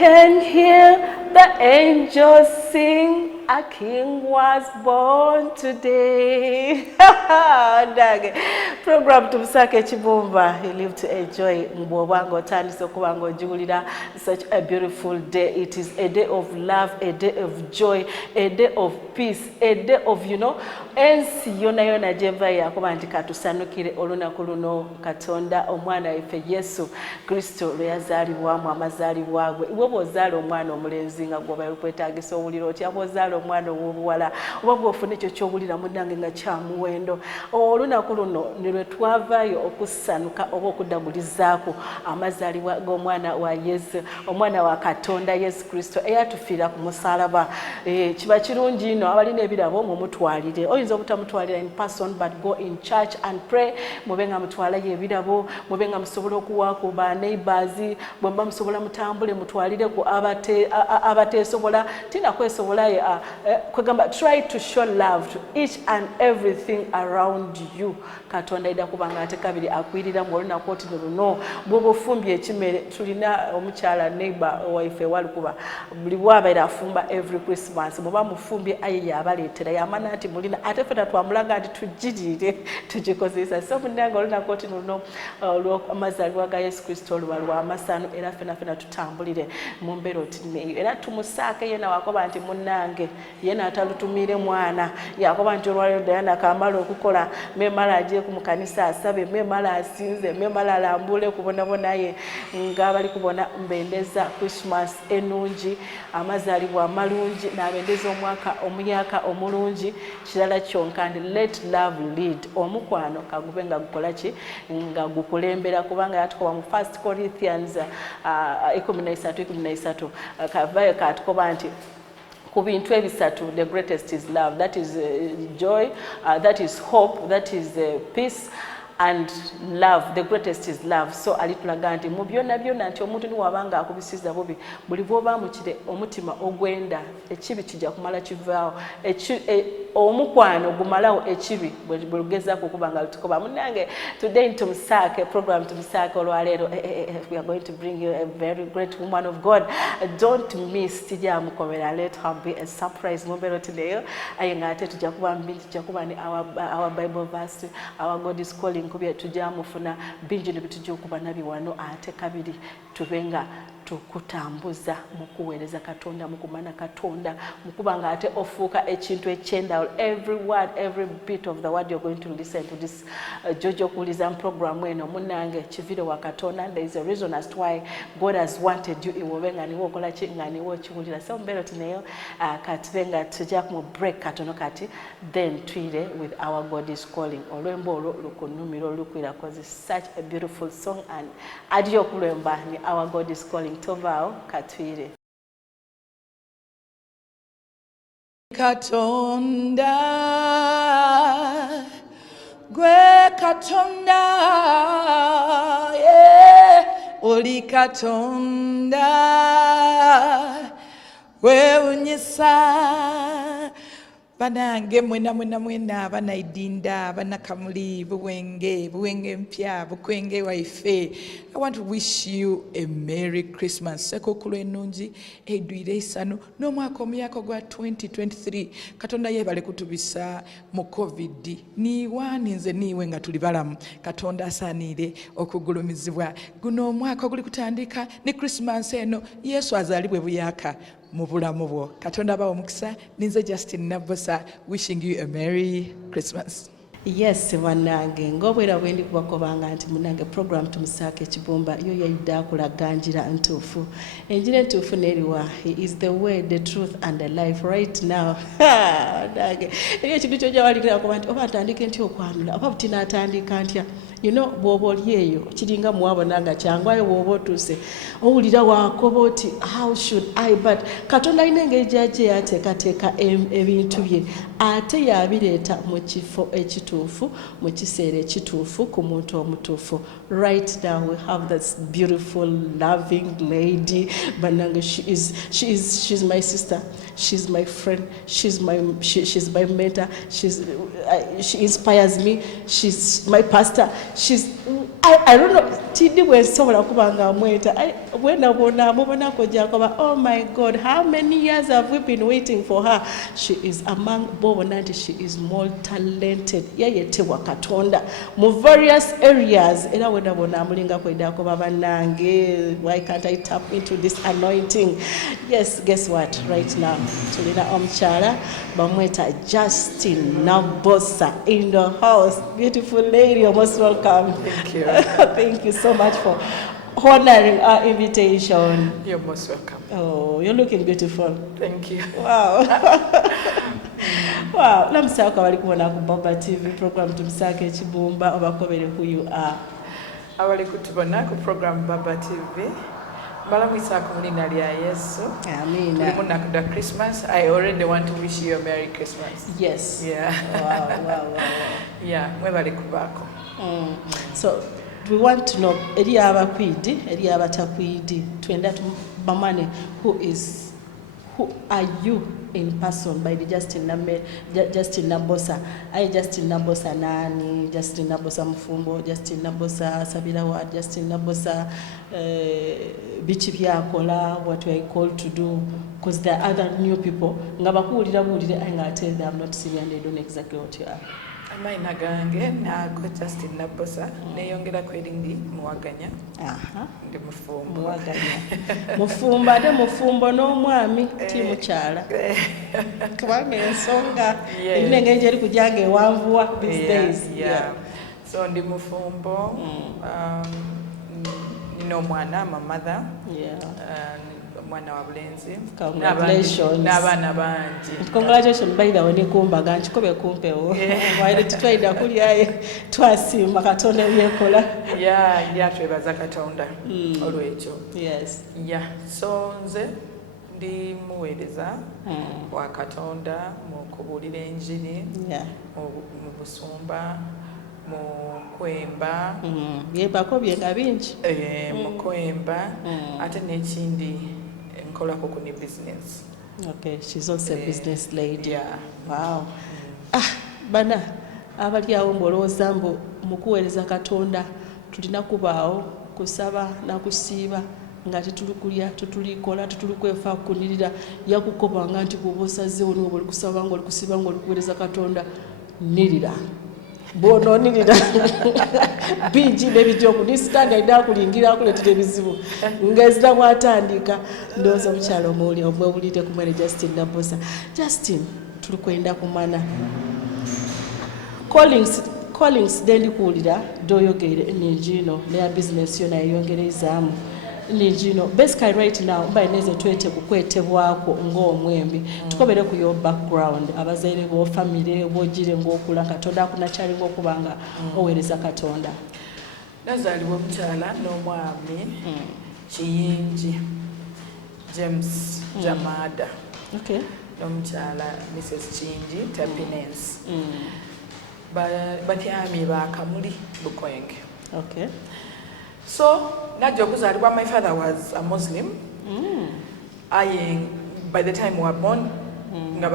can hear the angels sing, a king was born today. Program tumusake Chibumba, he lived to enjoy Mbobango Taniso Kubango Julida, such a beautiful day. It is a day of love, a day of joy, a day of peace, a day of, ensi yona yona jeva ya kuba antikatusanyukire olunaku luno Katonda omwana ife Yesu Kristo lwe yazaalibwamu amazaalibwa gwe. Iwe bw'ozaala omwana omulenzi nga gw'oba kwetaagisa owulira otya, bw'ozaala omwana ow'obuwala oba bw'ofuna ekyo ky'owulira munnange nga kya muwendo. Olunaku luno ne lwe twavaayo okussanuka oba okuddagulizaako amazaalibwa g'omwana wa Yesu, omwana wa Katonda Yesu Kristo eyatufiira ku musaalaba. Kiba kirungi ino abalina ebirabo mumutwalire. Oyinza obutamutwalira in person but go in church and pray. Mube nga mutwalayo ebirabo, mube nga musobola okuwaako ba neighbors, bwe mba musobola mutambule mutwalire ku abateesobola tina kwesobola kwegamba try to show love to each and everything around you. Katonda ida kubanga ate kabiri akwirira mu olunaku oti luno bw'oba ofumbye ekimere. Tulina omukyala neighbor waife walikuba buli bw'abeera afumba every Christmas bw'oba mufumbye aye yabaleetera yamana nti mulina ate fena twamulaga nti tugirire tugikozesa. So munnange olunaku oti luno olw'amazaalibwa ga Yesu Kristo oluba lwa masano era fena tutambulire mu mbeera oti neyo era tumusaake yena wakoba nti munnange yena atalutumire mwana yakoba nti olwaliro Diana kamala okukola memala aje ku mukanisa asabe memala asinze memala alambule kubonabona ye nga bali kubona mbendeza Christmas enungi amazaalibwa amalungi n'abendeza omuyaka omulungi kirala kyonka ndi let love lead. Omukwano kagube nga gukola ki nga gukulembera kubanga yatukoba mu 1 Corinthians 13 kavayo katukoba nti ku bintu ebisatu the greatest is love, that is joy, that is hope, that is peace and love. The greatest is love. So alitulaga nti mu byonna nti omuntu ni wabanga akubisiza bubi buli bw'oba mukire omutima ogwenda ekibi kijja kumala kivaawo omukwano gumalawo ekibi bwegezaako okuba nga lutukoba. Munnange today tumusaake program tumusaake olwaleero we are going to bring you a very great woman of God. Don't miss tijja mukomera, let her be a surprise mumbeero tileyo aye nga ate tujja kuba mbingi tujja kuba ni our Bible verse, our God is calling kubya tujja mufuna bingi ne bitujja okuba nabi wano ate kabiri tubenga tukutambuza mukuweereza Katonda mukumana Katonda mukubanga ate ofuuka ekintu ekyenda. Every word, every bit of the word you're going to listen to this Jojo Kuliza program eno munnange kivire wa Katonda. There is a reason as to why God has wanted you iwobenga niwo okola ki nga niwo kiwulira. So mbero tineyo katibenga tujja mu break katono kati then twire with our God is calling. Olwembo olwo lukunumiro lukwira cause such a beautiful song and adiyo kulwemba ni our God is calling. Tovao katwire Katonda gwe Katonda oli Katonda gwe unyisa banange mwena banaidinda banakamuli buwenge mpya bukwenge waife. I want to wish you a Merry Christmas. Sekokulu enungi edwire isano n'omwaka omuyaka gwa 2023 Katonda yebale kutubisa mu COVID niwaninze niwe nga tuli balamu. Katonda asaanire okugulumizibwa guno omwaka guli kutandika ne Christmas eno Yesu azaalibwe buyaka mu bulamu bwo. Katonda abawe omukisa. Ninze Justine Nabosa wishing you a Merry Christmas. Yes, wanange ngobwera bwendi kubakobanga nti munange program tumusaake Kibumba yo yayidde akulaganjira ntuufu. Enjira entuufu neriwa. He is the way, the truth and the life right now. Wanange ebyo ekintu kyojja walikira kuba nti oba atandike ntya okwanula oba butina atandika ntya. Bw'oba oli eyo kiringa muwabonanga kyangwayo bw'oba otuuse owulira waakoba oti how should I, but Katonda alina engeri gy'ajja yateekateeka ebintu bye ate yabireeta mu kifo ekituufu mu kiseera ekituufu ku muntu omutuufu. Right now we have this beautiful loving lady banange. She's my sister, she's my friend, she's my mentor, she inspires me, she's my pastor. I don't know, tiddi bwe nsobola kuba nga mweta bwenabona mubonako jakoba oh my god how many years have we been waiting for her. She is among bobona nti she is more talented yayetebwa katonda mu various areas era bwenabona amulinga kwedakoba bannange why can't I tap into this anointing. Yes, guess what, right now tulina omukyala bamweta Justine Nabosa in the house. Beautiful lady, you're most welcome. Thank you. Thank you so much for honoring our invitation. You're most welcome. Oh, you're looking beautiful. Thank you. Wow. Wow. Namusaka bali kubona ku Baba TV program tumusaka ekibumba obakobere who you are. Abali kutubona ku program Baba TV. Balamwisa ku linnya lya Yesu. Amen. Tuli mu Christmas. I already want to wish you a Merry Christmas. Yes. Yeah. Wow. Yeah, mwebali kubaako. So we want to know eri abakwidi eri abatakwidi twenda tumamane who are you in person by the Justine Nabosa. I Justine Nabosa nani, Justine Nabosa mfumbo, Justine Nabosa sabira wa, Justine Nabosa bichi byakola, what we are called to do, because there are other new people ngabakuulira I nga tell them I'm not serious and they don't exactly what you are. Amaina gange nago Justine Nabosa neyongera kweringi muwaganya. Ndi mufumbo. Muwaganya. Mufumbo ate mufumbo n'omwami ti mukyala. Kubanga ensonga ebinenge njeri kujanga ewanvuwa these days. Yeah. So ndi mufumbo. Nino mwana my mother. Yeah. Mwana wa bulenzi. Congratulations. N'abaana bangi. Congratulations by the way nikumbaga nkikobe kumpewo. Waire tutwaida kulyaye twasimba katonda byekola. Yeah, twebaza katonda olwekyo. Yes. Yeah. So nze ndi muweereza wa katonda mu kubuulira enjiri. Yeah. Mu busumba. Mu kwemba. Byebako byenga bingi. Mu kwemba. Ate n'ekindi nkolako ku ne business. Okay, she's also a business lady. Yeah. Wow. Bana abali awo ngolowooza mbu mu kuweereza katonda tulina kubaawo kusaba na kusiiba nga tetulukulya tetulikola tetulukwefa kunirira yakukobanga nti kuba osazeewo niwe bwoli kusaba ng'oli kusiiba ng'oli kuweereza katonda nirira bononirira bingi nebijjoku nisitanga idde akulingira akuleetera ebizibu ngezira bwatandika ndowooza omukyala omuwuli omwewulidde ku mwene Justine Nabosa. Justine tulikwenda kumana Collins dendi kuwulira doyogeire ennyingino neya business yo naye yongerezaamu ennyingino basically right now mba ineze twete kukwetebwako ng'omwembi tukobere ku your background abazaire bo family bojire ng'okula katonda akunakyali ng'okubanga oweereza katonda. Nazaalibwa omukyala n'omwami Kiyingi James Jamada. Okay. N'omukyala Mrs. Kiyingi Tapinensi. Batyami ba Kamuli Bukwenge. Okay. So, najja okuzaalibwa, my father was a Muslim. By the time we were born, nga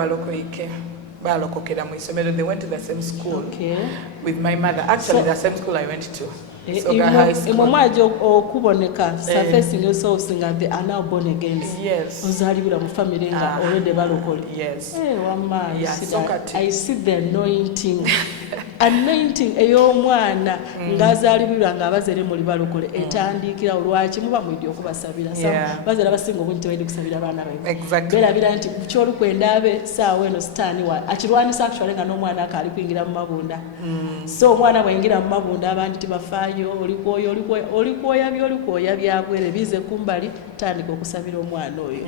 balokokera mu isomero. They went to the same school with my mother. Actually, the same school I went to. Imomwaje okuboneka surfacing yourselves nga they are now born again. Yes. Ozalibira mu family nga already balokole. Yes. I see the anointing. Anointing ey'omwana ng'azaalibirwa ng'abazaire muli balokole etandikira olwaki muba mwidde okubasabira. Bazaala basinga obungi tebalidde kusabira abaana baabwe. Beerabira nti ky'olukwenda abe saawa eno sitaani wa akirwanisa actually nga n'omwana akaali kuyingira mu mabunda. So omwana bw'ayingira mu mabunda abantu tibafaayo olikoya byabwere bize kumbali tandika okusabira omwana oyo.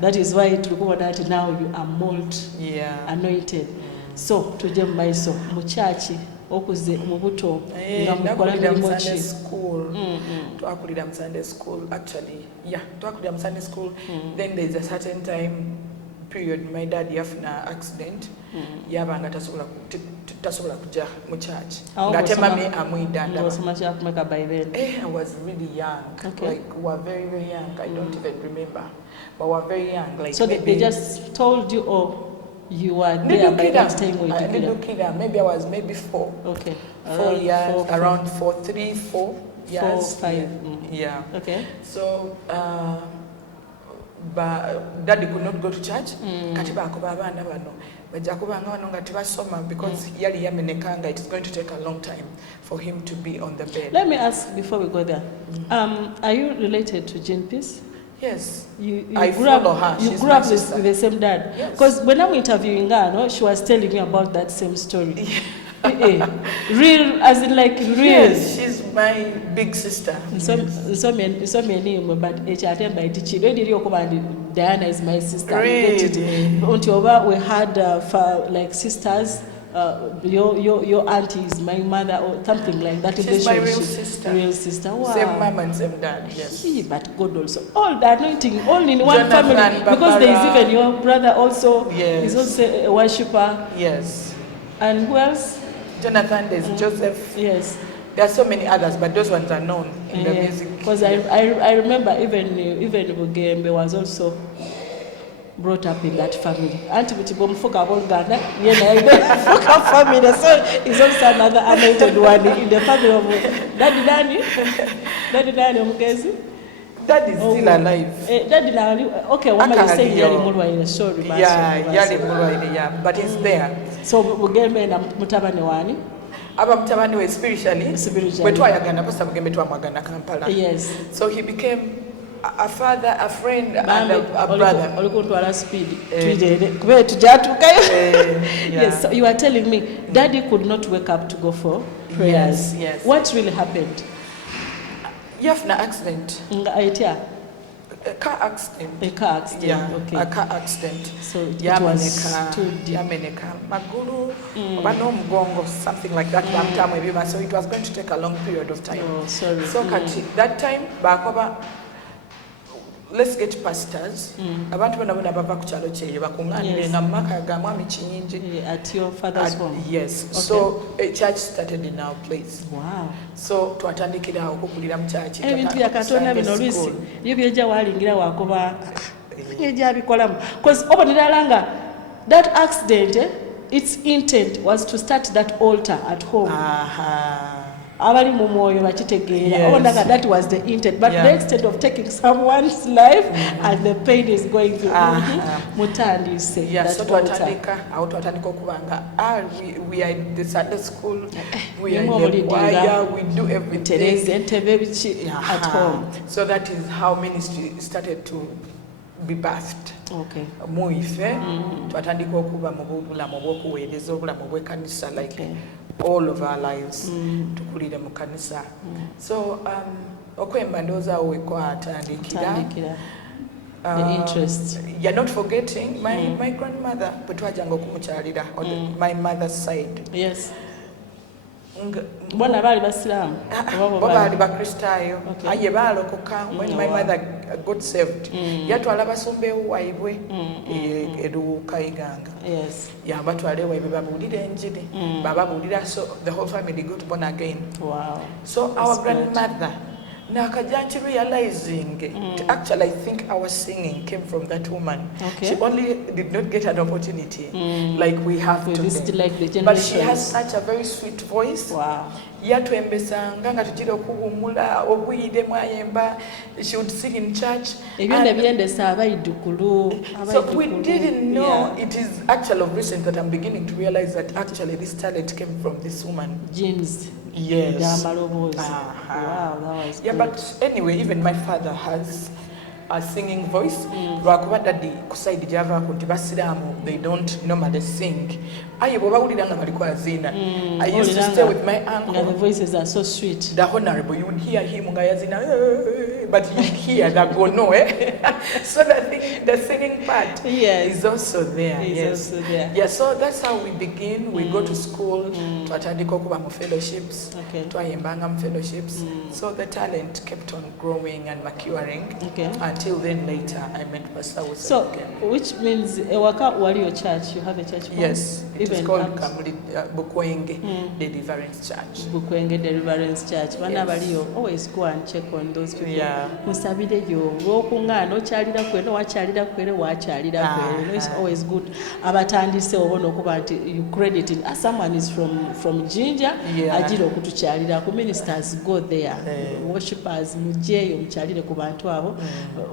That is why tulikubona nti now you are mold anointed. So tujje mu maiso mu kyaki okuze mu buto nga mukola mirimu ki? Twakulira mu Sunday school actually. Twakulira mu Sunday school. Then there is a certain time period my dad yafuna accident. Yabanga tasobola kujja mu church. Ngate mami amwidanda. I was really young. Like we were very, very young. I don't even remember. But we were very young. Like so they just told you, or you were there by that time? Maybe I was maybe 4. Okay. 4 years, around 4, 3, 4. years. 4, 5. Yeah. Okay. So daddy could not go to church. Kati bakuba abaana bano bajja kubanga bano nga tebasoma because yali yamenekanga. It's going to take a long time for him to be on the bed. Let me ask before we go there. Are you related to Jean Peace? Yes. I follow her. You grew up with the same dad? Yes. Because when I'm interviewing her, no, she was telling me about that same story. Real, as in like real. Yes, she's my big sister. So many, but Diana is my sister. Really? Until we had like sisters. Your auntie is my mother or something like that. She's my real sister. Real sister. Wow. Same mom and same dad. Yes. But God also. All the anointing, all in one Jonathan, family. Because there is even your brother also. Yes. He's also a worshipper. Yes. And who else? Jonathan, there's Joseph. Yes. There are so many others, but those ones are known in the music. Because I remember even Bugembe was also brought up in that family. Auntie Mutibomufoka Bolganda, family. So it's also another anointed one in the family of Daddy Dani. Daddy Dani Omugezi. Dad is still alive. Daddy Dani. Okay, one man is saying Yali Mulwa, sorry. Yeah, Yali Mulwa, yeah, but he's there. So Bugembe na Mutabane wani. Aba Mutabane was spiritually. Bwetwayagana pasa Bugembe twamwagana Kampala. Yes. So he became a father, a friend, and a brother. Yes, so you are telling me Daddy could not wake up to go for prayers. Yes. What really happened? Yafna accident. A car accident. A car accident. Yeah, okay. a car accident. So it was too deep. Maguru, Mugongo, something like that. So it was going to take a long period of time. Oh, sorry. So that time, Bakoba, let's get pastors. Abantu bana bava ku kyalo kyeyo bakunganire nga maka ga mwami Kinyingi at your father's home. Yes. Okay. So a church started in our place. Wow. So twatandikira okukulira mu church. Ebintu bya Katonda bino Luisi byo byeja walingira wakoba byeja bikolamu because oboniralanga that accident its intent was to start that altar at home. Abali mu mwoyo bakitegeera. That was the intent, but the extent of taking someone's life and the pain is going through. Mutandi say that so twatandika okubanga we are in the Sunday school, we are in the choir, we do everything at home. So that is how ministry started to be birthed. Okay. Muife twatandika okuba mu bulamu bw'okuweereza obulamu bw'ekkanisa like all of our lives tukulira mu kanisa. So okwemba ndowooza awo wekwatandikira. The interest. You're not forgetting my grandmother bwe twajjanga okumukyalira on my mother's side. Yes. Bona bali basiramu bali bakristaayo aye baalokoka when my mother got saved yatwala basumba ewaibwe Kayiganga. Yes. Batwala ewaibwe babuulira enjiri bababuulira, so the whole family got born again. Wow. So our grandmother Nakajanchi realizing actually I think our singing came from that woman. Okay. She only did not get an opportunity like we have today. But she has such a very sweet voice. Wow. Yatwembesanga nga tujira okuwumula obuyide mwayemba. She would sing in church. So we didn't know it is actually of recent that I'm beginning to realize that actually this talent came from this woman. Genes. Yes. Wow, that was good. But anyway, even my father has a singing voice. They don't normally sing. I used to stay with my uncle. The voices are so sweet. The honorable, you would hear him, but you hear that go no. So the singing part is also there. Also there. Yeah, so that's how we begin. We go to school to attend the fellowships, to Ayembangam fellowships. So the talent kept on growing and maturing. Okay. until then later I met Pastor Wilson So, again. which means Ewaka wali your church, you have a church home? Yes, it is Even called up- Bukwenge Deliverance Church. Bukwenge Deliverance Church. Bana Yes. baliyo, always go and check on those people. Yeah. Musabireyo, olw'okungana okyalira kwere, wakyalira kwere, wakyalira kwere. You know, it's always good. Abatandise obona okuba nti you credit it. As someone is from Jinja, Yeah. ajira okutukyalira. Ku ministers go there. Worshippers, mujeyo, mukyalire ku bantu abo.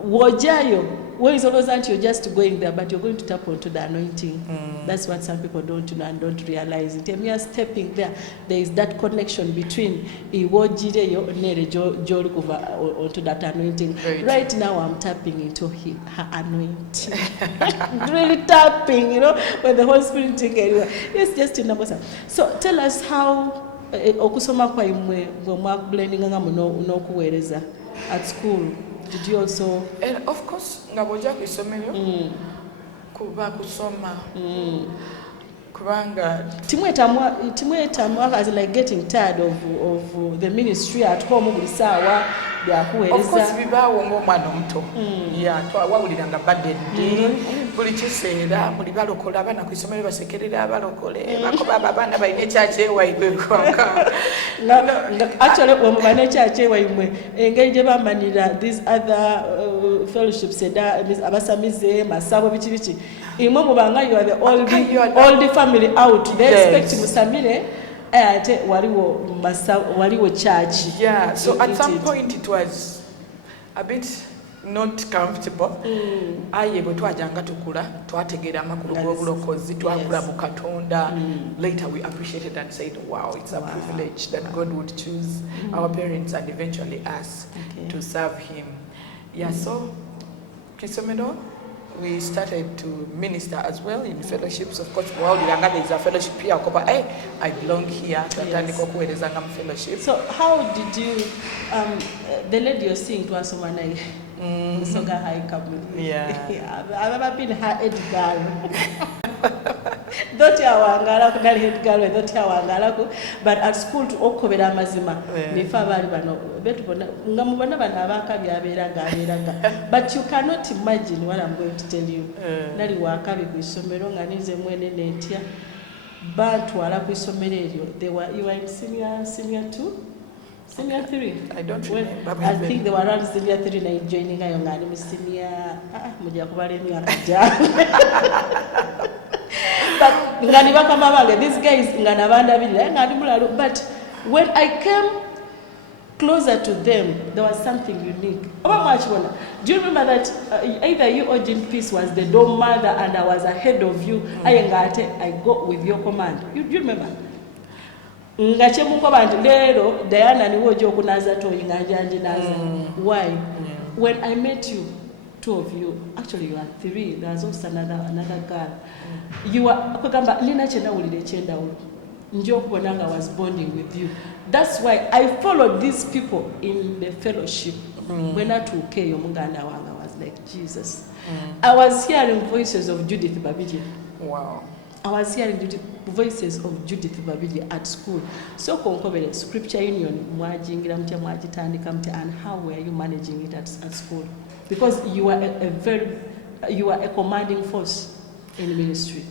Wojayo, where is always that you're just going there, but you're going to tap onto the anointing. That's what some people don't know and don't realize. In terms of stepping there is that connection between iwojireyo nere joli kuva onto that anointing. Very Right true. now I'm tapping into her anointing. Really tapping, you know, when the Holy Spirit take anywhere. Yes, Justine Nabosa. So tell us how okusoma kwa imwe bwe blending nga n'okuweereza at school. Did you also? And of course, ngaboja kwisomero kuba kusoma kubanga timwetamwa as like getting tired of the ministry at home buli saawa of course byakuweereza. bibaawo ng'omwana omuto wawuliranga burden buli kiseera muli balokola abaana ku isomero basekerera abalokole bakoba abo abaana balina ekyaki ewaibwe kwaka. Actually when muba n'ekyaki ewaimwe engeri gye bamanira these other fellowships abasamize masabo biki biki imwe mubanga you are the old family out they expect musamire ate waliwo church. Yeah, so at some point it was a bit not comfortable. Aye bwe twajanga tukula twategeera amakulu g'obulokozi twakula mu Katonda. Later we appreciated and said wow, it's a privilege that God would choose our parents and eventually us to serve him. Yeah, so kisomero we started to minister as well in fellowships. Of course, while there is a fellowship here, I belong here. Fellowship. So how did you, the lady you're seeing to us, Soga High Company. Yeah. I've never been her head girl. Don't you wangala ku head girl don't you wangala but at school to okobera amazima nifa bali bano betu bona ngamubona bana abakabi aberanga but you cannot imagine what I'm going to tell you. Nali wakabi ku isomero nga nize mwene netya bantu ala ku isomero eryo you were in senior 2 senior 3 I don't remember. I think they were around senior 3 na joining ayo ngani mu senior mujja kubala emyaka jana. But ngani bakama bange these guys ngana bandabirira ngani mulalo but when I came closer to them there was something unique. Do you remember that either you or Jean Peace was the dome mother and I was ahead of you? I go with your command. You remember? Ngache mungo bantu lero Diana niwo jo kunaza to ingajanje naza. Why? When I met you, 2 of you, actually you are 3, there was also another girl. You were kugamba lina chenda ulile chenda uli. Njo kubonanga was bonding with you. That's why I followed these people in the fellowship. When I took care mungana wanga, I was like Jesus. I was hearing voices of Judith Babidi. Wow. I was hearing voices of Judith Babidi at school. So konkobere scripture union mwajingira mtya mwajitandika mtya and how were you managing it at school? Because you are you are a commanding force in ministry.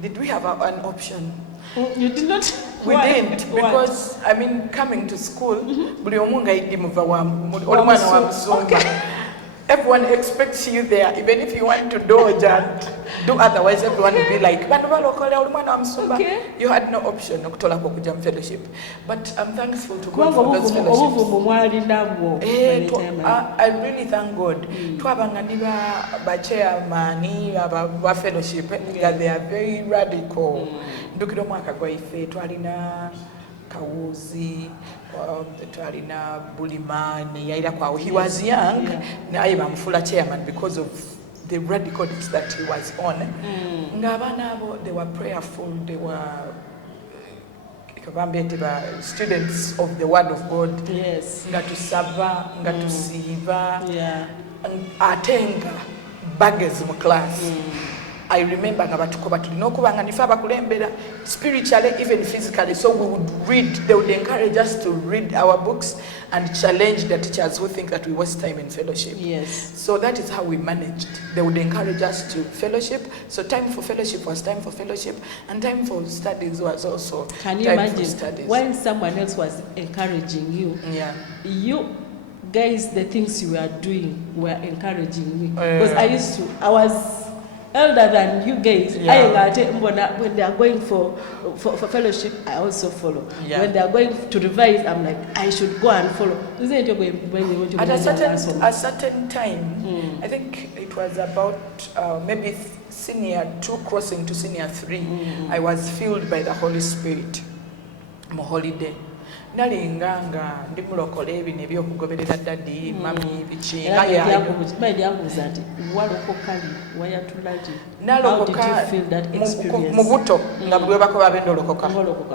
Did we have an option? You did not. We didn't because I mean coming to school, buli omunga idi muva wa olumwana wa musumba. Everyone expects you there, even if you want to dodge and do otherwise. Everyone will be like, you had no option of fellowship. But I'm thankful to God for those fellowships. I really thank God. They are very radical. Kawuzi, Twalina Bulimani, he was young, naye bamufula chairman because of the radicalness that he was on. Ngabana, they were prayerful, they were students of the word of God. Yes. Ngatusaba, ngatusiba, atenga baggage mu class. I remember nga batukoba tulina okuba nga nife abakulembera spiritually, even physically. So we would read, they would encourage us to read our books and challenge the teachers who think that we waste time in fellowship. Yes. So that is how we managed. They would encourage us to fellowship. So time for fellowship was time for fellowship, and time for studies was also Can you time imagine for studies. when someone else was encouraging you? Yeah. You guys, the things you were doing were encouraging me. Because I was elder than you guys. Yeah. When they are going for fellowship, I also follow. Yeah. When they are going to revise, I'm like, I should go and follow. Isn't it At a certain time, I think it was about maybe senior 2 crossing to senior 3, I was filled by the Holy Spirit. My holiday. Nalinganga ndi mulokole ebyo ebyokugoberera daddy mami bikinga ya yabuza ati walokokali wayatulaji. How did you feel that experience? Mu buto nga bwe bakoba bendolokoka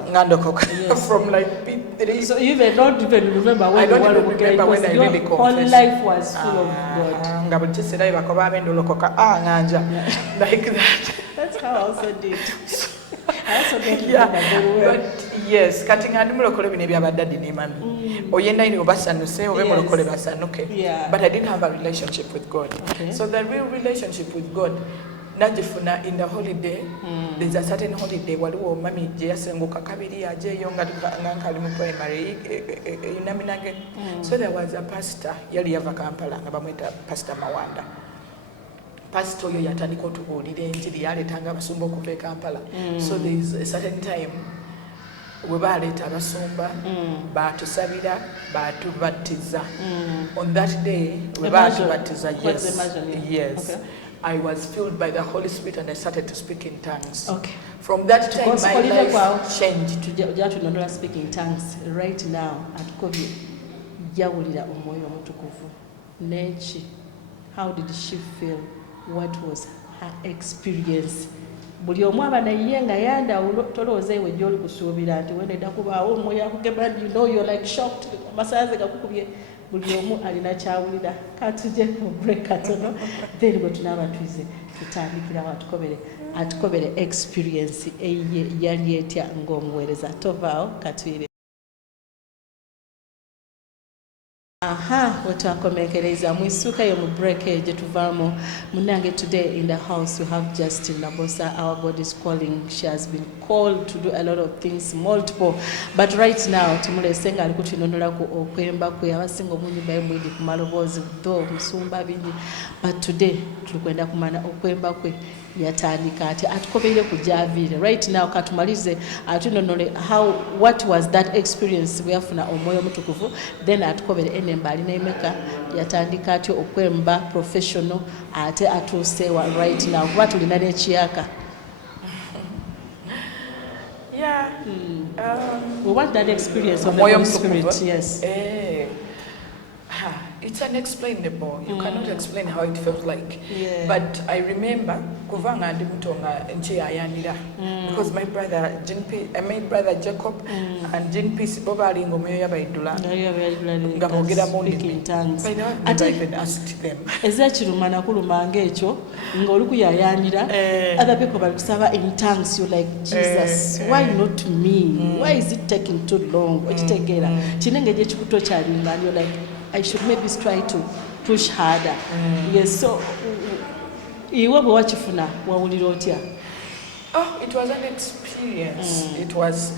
nga ndokoka from like P3. So you don't even remember when you were when I really confessed. Whole life was full of God. Nga bwe kisera bakoba bendolokoka nganja like that. That's how I also did. I also don't but yes, kati nga ndi mulokole bino ebyabadaddi ne mami. Oyenda ino basanuse obe mulokole basanuke. But I didn't have a relationship with God. Okay. So the real relationship with God, najifuna in the holiday, there's a certain holiday waliwo mami je yasenguka kabiri ajeyo nga nkali mu primary inaminage. So there was a pastor yali yava Kampala nga bamweta Pastor Mawanda. Pastor yo yatandika otubuulira enjiri yaletanga abasumba okuva e Kampala. So there is a certain time we baleeta abasumba batusabira batubatiza. On that day we batubatiza, yes. Okay. I was filled by the Holy Spirit and I started to speak in tongues. Okay. From that time my life changed. To speak in tongues right now at COVID. Yawulira omwoyo omutukuvu. Nechi, how did she feel? What was her experience? Buli omu aba naye nga yandawulo tolowooza ewe gy'oli kusuubira nti wenedda kubaawo omwoyo akugamba you know you're like shocked amasaze gakukubye. Buli omu alina kyawulira. Katuje ku break katono then bwe tunaaba twize tutandikirawo atukobere experience eye yali etya ng'omuweereza. Tovaawo katwire. Wetwakomekereza mwisuka yo mu break gye tuvaamu munange. Today in the house we have Justine Nabosa. Our God is calling. She has been called to do a lot of things, multiple, but right now tumulese nga ali kutunondola ku okwemba kwe abasinga mu nyumba y'emwidi ku maloboozi do musumba bingi, but today tulikwenda kumana okwemba kwe yatandika ati atukobeire ku javire. Right now katumalize atunonole what was that experience we yafuna omwoyo mutukuvu, then atukobere enemba alina emeka yatandika atyo okwemba professional ate atuusewa right now kuba tulina n'ekiyaka. We want that experience of the Holy Spirit. Yes. It's unexplainable. You cannot explain how it felt like. But I remember kuvanga ndi mutonga nche ayanira because my brother Jacob and Jean Peace boba ali ngomeyo yabayidula ngabogera mu speaking tongues. I never even asked them. Ezekirumana kulumanga ekyo nga oli kuyayanira other people bali kusaba in tongues. You like Jesus, why not me? Why is it taking too long? Okitegeera kinenge gye kikuto kyalinga you're like I should maybe try to push harder. Yes, so iwe bwe wakifuna wawulira otya? It was an experience. It was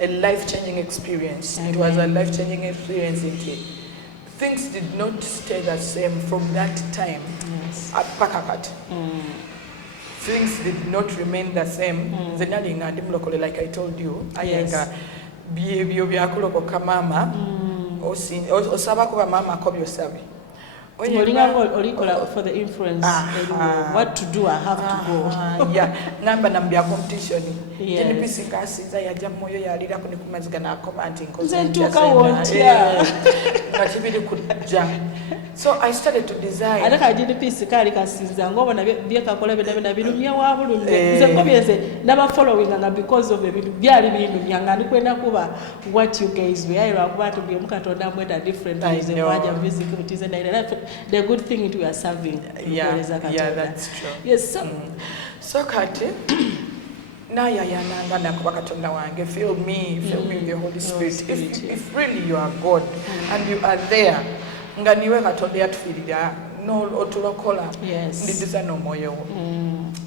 a life-changing experience. It was a life-changing experience indeed. Things did not stay the same from that time at Pakakat. Things did not remain the same. Zenalinga ndimulokole like I told you. Ayenga byebyo byakulokoka mama. Osaba kuba mama akobyo sabe. For the influence, what to do, I have to go. Namba nambia competition. Jeni pisi kasi za ya jamoyo ya alira kunikumaziga na commenting so I started to design. Alaka jeni pisi kali kasinza ngoba na byeka kola bena birumya wabulumye. Nze kobyeze naba following nga because of byali birumya ngani kwenda kuba what you guys were kuba to be mukatonda mweta different ways waja music utize na ile the good thing it we are serving. Yeah, that's true. Yes, so. So kati nayayananga nakuba Katonda wange, fill me with the Holy Spirit. If really you are God and you are there, nga niwe Katonda yatufiirira no otulokola ndidiza n'omwoyo wo.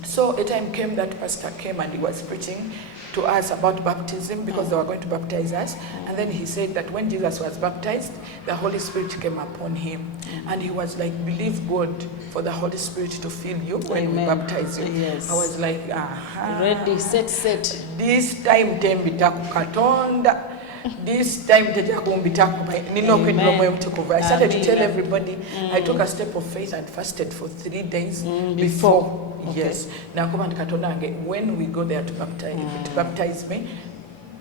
So a time came that pastor came and he was preaching to us about baptism because they were going to baptize us, and then he said that when Jesus was baptized, the Holy Spirit came upon him, and he was like, believe God for the Holy Spirit to fill you when we baptize you. Yes. I was like, ready, set. This time tembita ku Katonda. This time I started to tell everybody. I took a step of faith and fasted for 3 days before. Yes. Now when we go there to baptize me,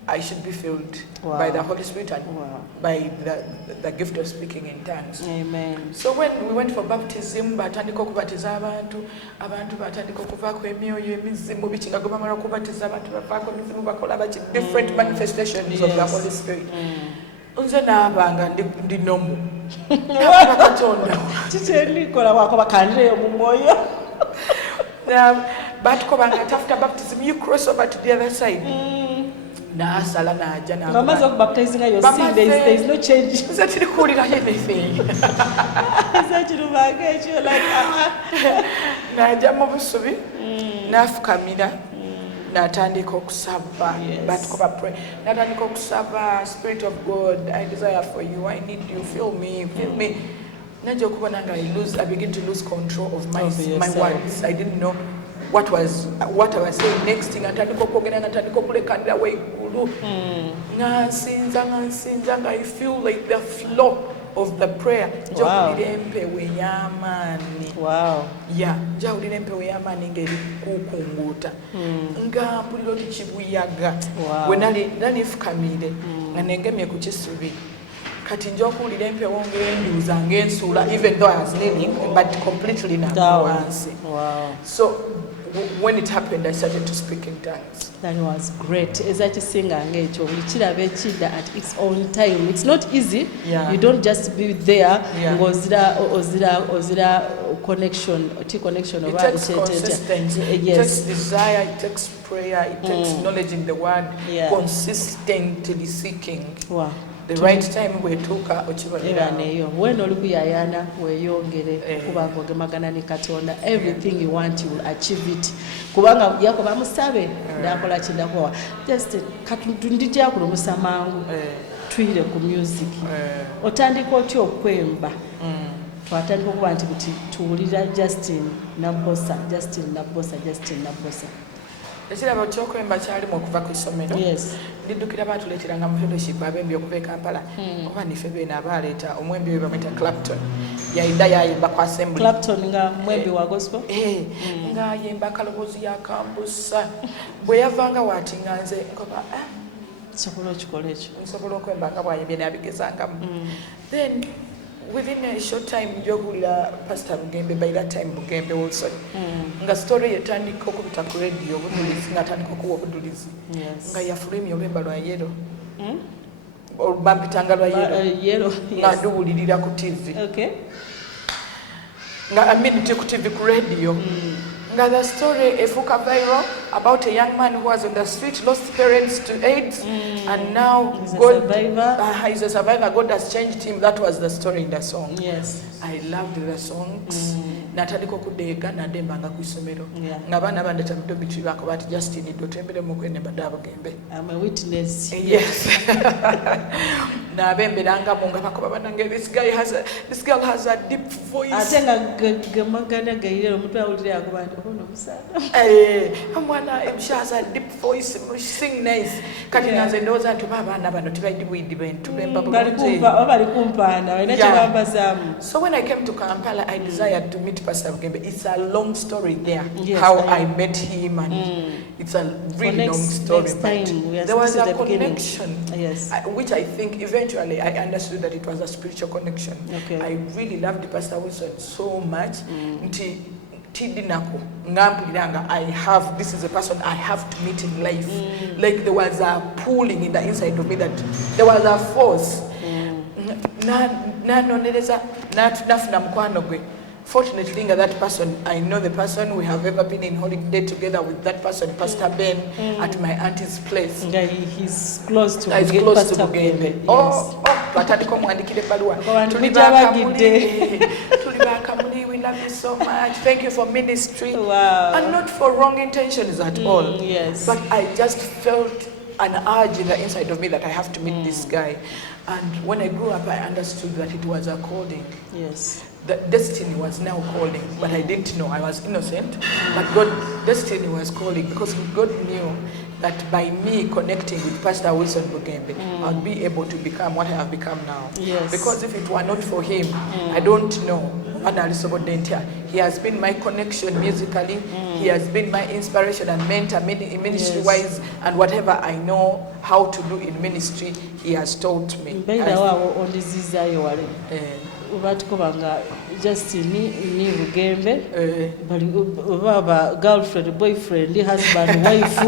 I should be filled by the Holy Spirit and by the gift of speaking in tongues. Amen. So when we went for baptism, batandika okubatiza abantu batandika okuvaako emyoyo emizimu biki nga gobamala okubatiza abantu bavaako emizimu bakola baki different manifestations of the Holy Spirit. Nze naabanga ndi nomu. Katonda. Kitelikola wako bakandireyo mu mwoyo. But after baptism, you cross over to the other side. Nasala naja na mama zo baptizing your sin, there is no change. That you call it anything. That you baggage you like naja mu busubi nafukamira natandika okusaba batukoba pray natandika okusaba, Spirit of God, I desire for you, I need you, fill me. Naja okubona nga I begin to lose control of my words. I didn't know what I was saying next thing. Natandika okwogera natandika okulekanira waigulu ngansinza I feel like the flow of the prayer. Njawulira empewo ey'amaanyi. Njawulira empewo ey'amaanyi ng'eri kukunguuta nga mpulira oti kibuyaga bwe nali nfukamire nga nengemye ku kisubi kati nja okuwulira empewo ng'enduuza ng'ensuula, even though I was kneeling but completely wansi. So when it happened, I started to speak in tongues. That was great. At its own time. It's not easy. You don't just be there. Ozira connection. It takes consistency. It takes desire. It takes prayer. It takes knowledge in the word. Consistently seeking. The right time we took when olukuyayana weyongere kubanga ogemagana ne Katonda, everything you want you will achieve it. Kubanga yakoba musabe ndakola kindakowa just katundijja kulumusa mangu twire ku music otandika otyo okwemba twatandika okuba nti tuwulira Justine Nabosa. Ekirabo ky'okwemba kyalimu okuva ku isomero. Ndiddukira baatuleeteranga mu fellowship abembi okuva e Kampala. Oba nife beena abaaleeta omwembi we bamwita Clapton. Yayinda yayimba ku assembly. Clapton nga mwembi wa gospel? Ng'ayimba kaloboozi ya kambusa. Bwe yavanga waati nga nze nkoba nsobola okikola ekyo. Nsobola okwemba nga bw'ayimbye n'abigezangamu. Then within a short time njogulira Pastor Bugembe, by that time Bugembe also nga story yetandika okubita ku radio obudulizi nga tandika okuwa obudulizi nga yafulumya olwemba lwa yero bampitanga lwa yero nga nduwulirira ku TV nga ku TV ku radio nga the story efuka viral about a young man who was on the street, lost parents to AIDS, and now he's a survivor. God has changed him. That was the story in the song. I loved the songs. Natandika okudega nadembanga ku isomero nga baana bandeta muto bitu bako bati Justine dotembere mu kwene badabo gembe. I'm a witness. Yes. Na bemberanga munga bakoba banange, this girl has a deep voice. Atenga gamagana gaire omuntu awulira akubandi ono musana. Amwana she has a deep voice, she sing nice. Kati naze ndoza nti baana bano tibaidibwidi bentu bemba bali kumpanda ina chibamba zamu. So when I came to Kampala, I desired to meet Pastor Bugembe. It's a long story there, how I met him, and it's a really long story. But there was a connection, which I think eventually I understood that it was a spiritual connection. I really loved Pastor Wilson so much. This is a person I have to meet in life. Like there was a pulling in the inside of me that there was a force. n'anonereza n'afuna mukwano gwe. Fortunately, that person, I know the person. We have ever been in holiday together with that person, Pastor Ben, at my auntie's place. Yeah, he's close to Pastor Ben. Yes. Twatandika omwandikira ebbaluwa. We love you so much. Thank you for ministry. Wow. And not for wrong intentions at all. Yes. But I just felt an urge in the inside of me that I have to meet this guy. And when I grew up, I understood that it was a calling. Yes. That destiny was now calling, but I didn't know. I was innocent, but destiny was calling, because God knew that by me connecting with Pastor Wilson Bugembe, I'll be able to become what I have become now. Yes. Because if it were not for him, I don't know. He has been my connection musically. He has been my inspiration and mentor ministry-wise, and whatever I know how to do in ministry, he has taught me. Batukubanga Justine Bugembe bali girlfriend, boyfriend, husband, wife.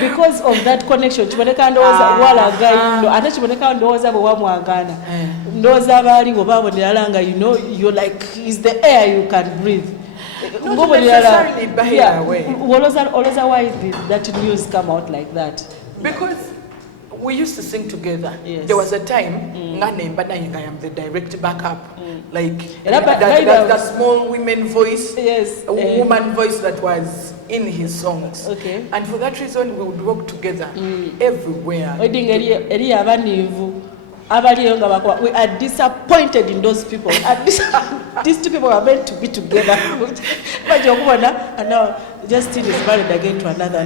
Because of that connection, kiboneka ndowooza walaga ino ate kiboneka ndowooza bwe wamwagana ndowooza abaaliwo babonera nga you're like is the air you can breathe. Not necessarily by the way. Why did that news come out like that? Because we used to sing together. Yes. There was a time, I am the direct backup. Like that small women voice, yes, a woman voice that was in his songs. Okay. And for that reason, we would work together everywhere. We are disappointed in those people. These two people are meant to be together. But and now Justine is married again to another.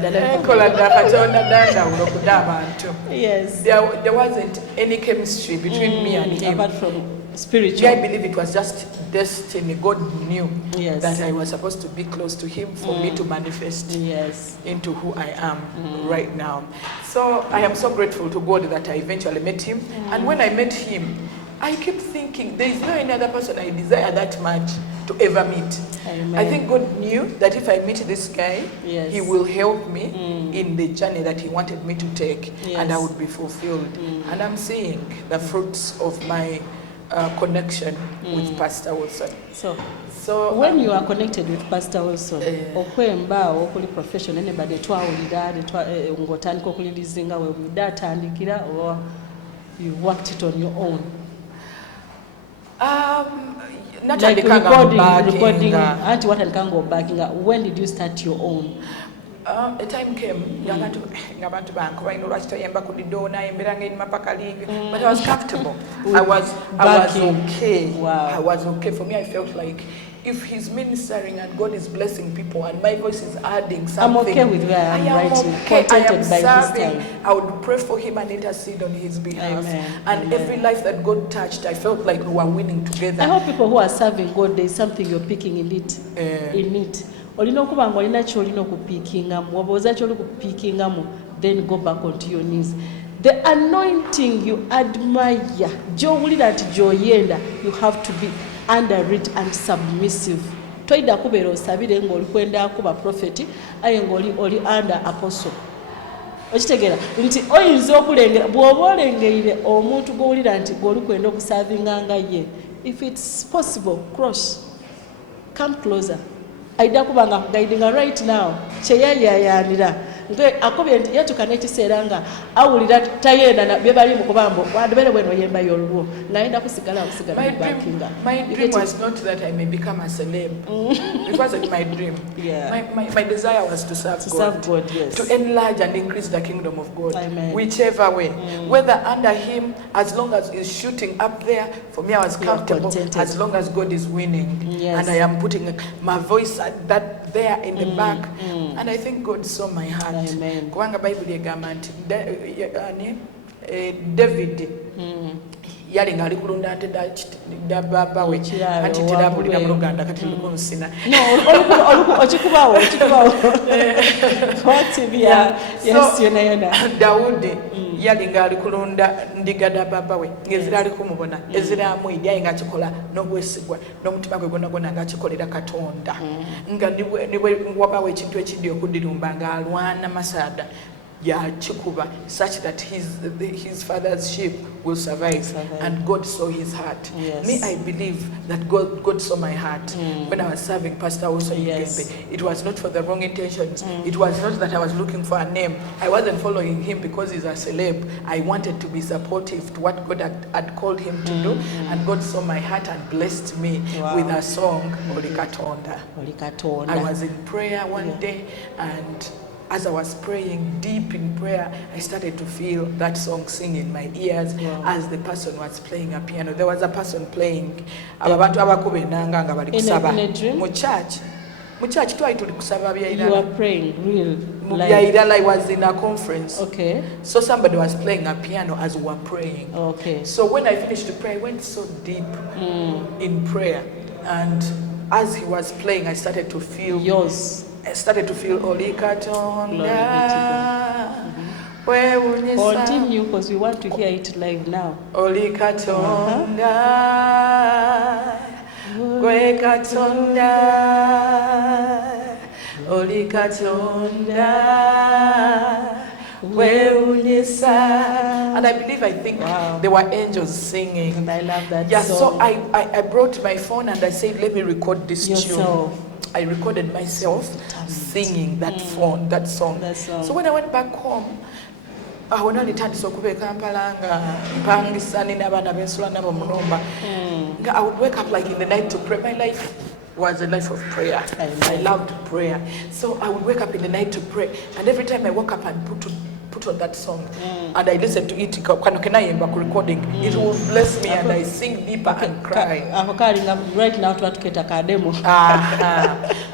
Yes. There wasn't any chemistry between me and him. Apart from spiritual. I believe it was just destiny. God knew yes. that I was supposed to be close to him for me to manifest yes. into who I am right now. So I am so grateful to God that I eventually met him. And when I met him, I kept thinking, there is no any other person I desire that much to ever meet. Amen. I think God knew that if I meet this guy, yes. he will help me in the journey that he wanted me to take, yes. and I would be fulfilled. And I'm seeing the fruits of my connection with Pastor Wilson. So when you are connected with Pastor Wilson, okwemba okuli profession anybody twawulira ngotandika okulirizinga we mudatandikira or you worked it on your own? Not like recording anti what and can go back. When did you start your own? A time came, but I was comfortable. I was okay. Wow. I was okay. For me, I felt like if he's ministering and God is blessing people and my voice is adding something, I'm okay with where I am right. Okay. I am serving. I would pray for him and intercede on his behalf. Amen. And Amen. every life that God touched, I felt like we were winning together. I hope people who are serving God, there is something you're picking in it. In it. Olina okuba nga olina kyolina okupiikingamu wabooza kyoli kupiikingamu, then go back onto your knees. The anointing you admire, gy'owulira nti gy'oyenda, you have to be under it and submissive. Toyida kubeera osabire ng'oli kwenda akuba prophet aye ng'oli under apostle. Okitegeera nti oyinza okulengera bw'oba olengeire omuntu gw'owulira nti gw'oli kwenda okusavinga nga ye, if it's possible, cross, come closer. Aida kubanga guidinga right now cheyayayanira nge akobye nti yatuka n'ekiseera nga awulira tayenda na bye bali mu kubambo wadubere bweno yemba yolwo naenda kusigala bankinga. My dream was not that I may become a celeb. It wasn't my dream. Yeah. My desire was to serve God. Serve God, yes. To enlarge and increase the kingdom of God. Amen. Whichever way. Whether under him, as long as he's shooting up there, for me I was comfortable. As long as God is winning. Yes. And I am putting my voice at that there in the back. And I think God saw my heart. Amen. Kubanga Bible yegamba nti David yali ngali kulunda ate da baba we anti tirabulira mu Luganda kati lukunsina. No, okikubawo. Kwatuyamba. Yes, yona. Daudi yali ngali kulunda ndiga da baba we ngezira ali kumubona ezira amwidi ayi ngakikola n'obwesigwa n'omutima gwe gonna ngakikolera Katonda nga niwe wabawe ekintu ekindi okudirumba nga alwana masada Chikuba, such that his father's sheep will survive. And God saw his heart. Yes. Me, I believe that God saw my heart when I was serving Pastor also. Yes. It was not for the wrong intentions. It was not that I was looking for a name. I wasn't following him because he's a celeb. I wanted to be supportive to what God had called him to do. And God saw my heart and blessed me with a song, Olikatonda. I was in prayer one day, and as I was praying, deep in prayer, I started to feel that song sing in my ears as the person was playing a piano. There was a person playing. In a dream? Mu church, you were praying, real? I was in a conference. Okay. So somebody was playing a piano as we were praying. Okay. So when I finished the prayer, I went so deep in prayer. And as he was playing, I started to feel yours. I started to feel Olikatonda. Continue, because we want to hear it live now. Olikatonda, Kwekatonda, Olikatonda, and I think there were angels singing. And I love that song. So I brought my phone and I said, let me record this tune. I recorded myself singing that song. So when I went back home, I would wake up like in the night to pray. My life was a life of prayer. I loved prayer. So I would wake up in the night to pray. And every time I woke up and put on that song and I listened to it, recording, it will bless me and I sing deeper and cry. Right now to get a demo.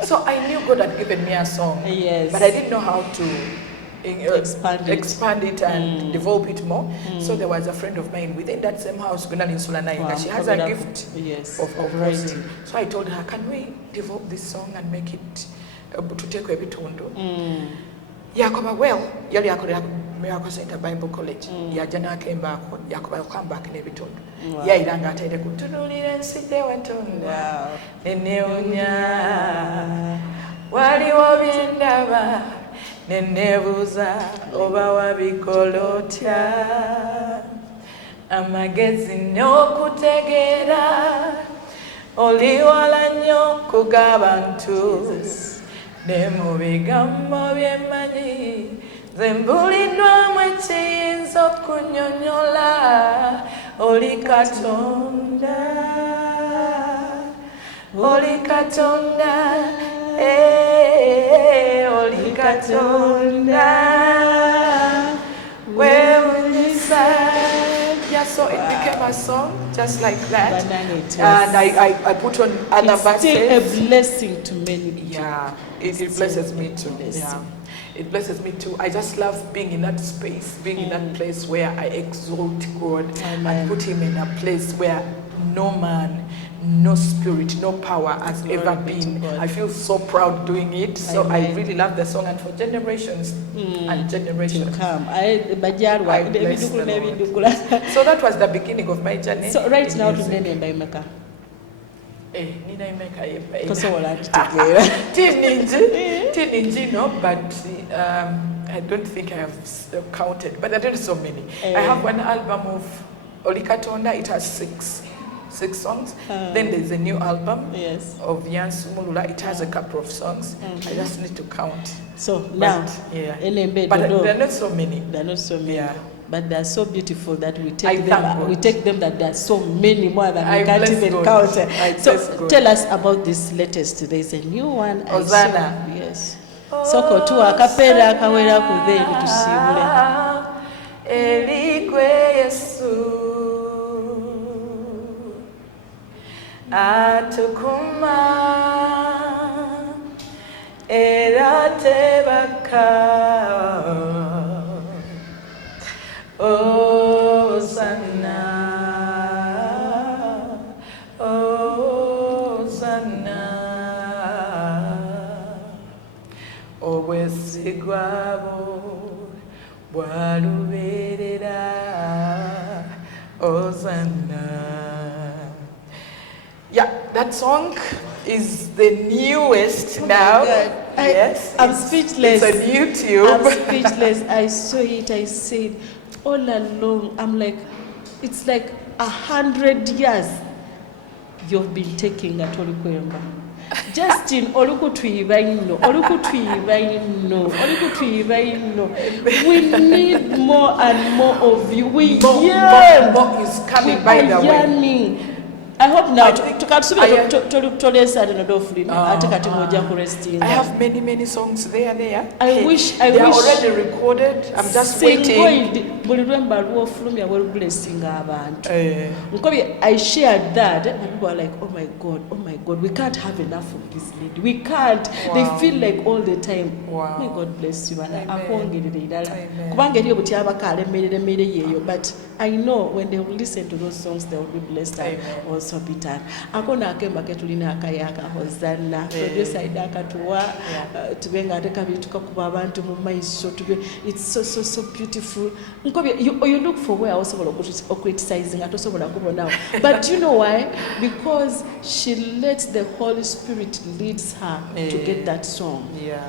So I knew God had given me a song, but I didn't know how to expand it and develop it more. So there was a friend of mine within that same house, she has a gift of writing. So I told her, can we develop this song and make it to take a bit Yakoba yali akolera Miracle Center Bible College. Yajana kembako Yakoba come back in ebitondo. Yairanga atende kutunulira nside watonda. Neneonya waliwo byendaba nenebuza oba wabikolotya. Amagezi n'okutegeera oli wala nnyo kugabantu. Nemu bigambo byemmanyi zembuliddwamu ekiyinza okunyonyola. Oli Katonda, oli Katonda, oli Katonda, so it became a song just like that. And I put on other verses. It's still a blessing to many. Yeah, it blesses me too. Yeah, it blesses me too. I just love being in that space, being in that place where I exalt God and put him in a place where no man, no spirit, no power has ever been. I feel so proud doing it. So I really love the song, and for generations and generations to come. So that was the beginning of my journey. So right now to Nene Tininji, no, but I don't think I have counted, but there are so many. I have one album of Olikatonda. It has six songs. Then there's a new album of Yans Mulula. It has a couple of songs. I just need to count. So now, but there are not so many. There are not so many. Yeah. But they are so beautiful that we take them. We take them that there are so many more than we can't even count. So tell us about this latest. There is a new one. Hosanna. Yes. Soko tu akapera kawera kudeni tusibule. Eligwe Yesu. Atukuma eratebaka Hosanna Hosanna obwesigwabo bwaluberera Hosanna. Yeah, that song is the newest now. Yes. I'm speechless. It's on YouTube. I'm speechless. I saw it. I said, all along, I'm like, it's like 100 years you've been taking at Okusiiba. Justine, olukutwiba ino. We need more and more of you. We yearn. More is coming by the way. Yearning. I hope now I have many songs there. I wish they are already recorded. I'm just waiting. I shared that and people are like, oh my god, we can't have enough of this lady. We can't. Wow. They feel like all the time. Wow. May God bless you. But I know when they will listen to those songs, they will be blessed and also be done. Akona akemba ketulina akayaka Hosanna producer idaka tuwa tubenga ateka bituka kuba abantu mu maiso tube. It's so beautiful. You look for where also criticizing at also now. But you know why? Because she lets the Holy Spirit leads her to get that song. Yeah.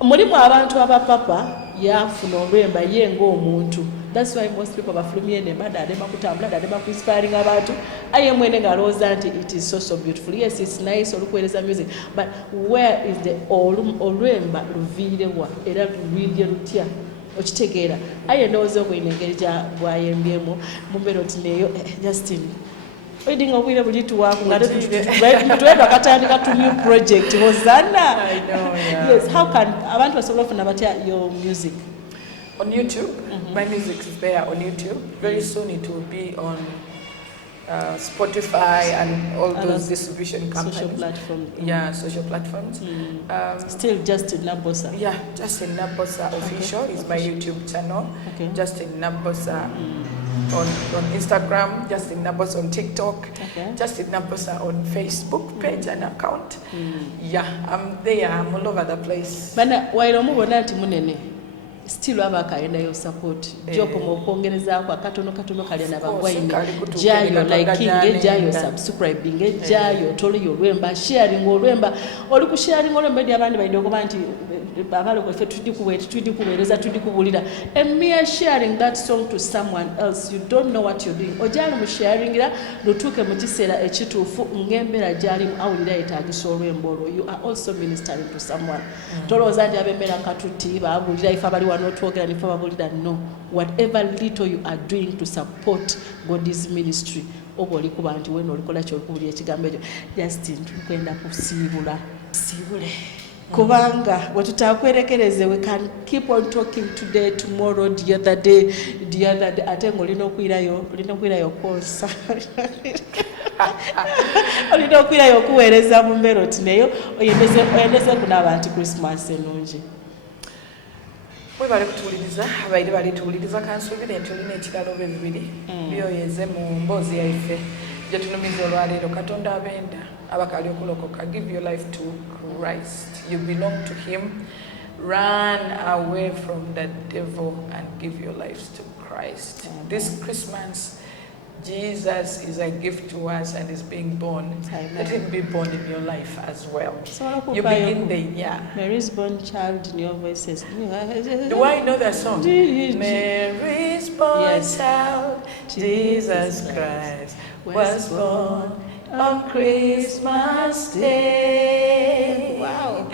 Mulimu abantu abapapa yafuna olwemba yengo omuntu. That's why most people are flumie ne bada adema kutambula adema inspiring abantu. I am when it is so beautiful. Yes, it's nice olukueleza music, but where is the olwemba luvirewa era luwilye lutya okitegeera aye ndowooza okuyina ja bwayembyemu mumbero tineyo Justine wedding obwire buli tuwaku nga tweba katandika to new project Hosanna. I know, yeah. Yes, how can abantu basobola ofuna batya your music? On YouTube. My music is there on YouTube. Very soon it will be on Spotify and all those distribution companies. Social platforms. Yeah, social platforms. Still Justine Nabosa. Yeah, Justine Nabosa official is my YouTube channel. Okay. Justine Nabosa on Instagram, Justine Nabosa on TikTok, Justine Nabosa on Facebook page and account. Yeah, I'm there. I'm all over the place. Bana wairo mubona nti munene. Still abakaenda yo support jopo mokongereza kwa katono kale na bagwaine jayo liking jayo subscribing jayo toli yo lwemba sharing olwemba oli ku sharing olwemba ndi abandi bainde okuba nti abalo ko fe tudi kubereza tudi kubulira and me sharing that song to someone else you don't know what you're doing ojali mu sharing ira lutuke mu kisera ekitufu ngembera jali mu awulira etagisa olwemba olwo you are also ministering to someone toloza ndi abembera katuti babulira ifabali not talking and no, whatever little you are doing to support God's ministry, oboli kuba nti weno olikola kyokubuli ekigambo ekyo Justine tukwenda kusiibula siibule kubanga wetutakwerekereze we can keep on talking today tomorrow the other day ate ngolina okwirayo konsa olina okwirayo okuweereza mu mbero tineyo oyendeze kunaba anti Christmas enungi. We bali kutuuliriza abaire bali tuuliriza kansuubire nti olina ekiralo bibiri byoyeze mu mboozi yaife gye tunumiza olwaleero Katonda abenda abakali okulokoka. Give your life to Christ. You belong to him. Run away from the devil and give your lives to Christ. This Christmas, Jesus is a gift to us and is being born. Amen. Let him be born in your life as well. So you begin the Mary's born child in your voices. Do I know that song? Mary's born child, Jesus Christ was born on Christmas Day. Wow.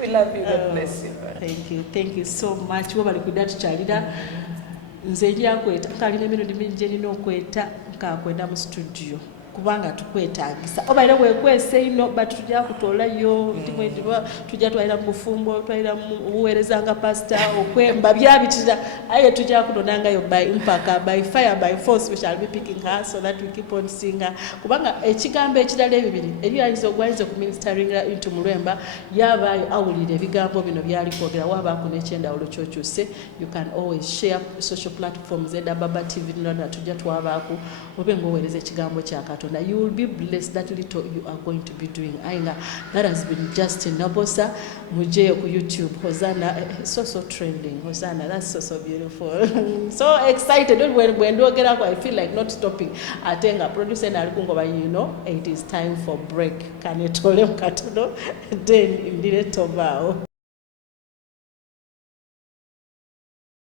We love you. God bless you. Thank you so much. Nze njakweta kalina emirundi mingi nina okweta nkakwenda mu studio kubanga tukwetaagisa obaire bwekwese ino but tujja kutolayo tujja twalira mu bufumbo twalira mu buweereza nga pastor okwemba byabitira aye tujja kudonangayo by mpaka by fire by force we shall be picking her so that we keep on singing kubanga ekigambo ekirala ebibiri ebyayinza ogwayinza ku ministering into mulwemba yabayo awulira ebigambo bino byali kwogera wabaako n'ekyendawulo kyokyuse. You can always share social platforms Baba TV nona tujja twabaako obe ng'oweereza ekigambo kya Katonda. You will be blessed that little you are going to be doing. Ainga, that has been Justine Nabosa. Muje ku YouTube. Hosanna, so trending. Hosanna, that's so beautiful. So excited. When do get up, I feel like not stopping. Atenga producer na alikungoba, it is time for break. Can you tell him Katono? Then in the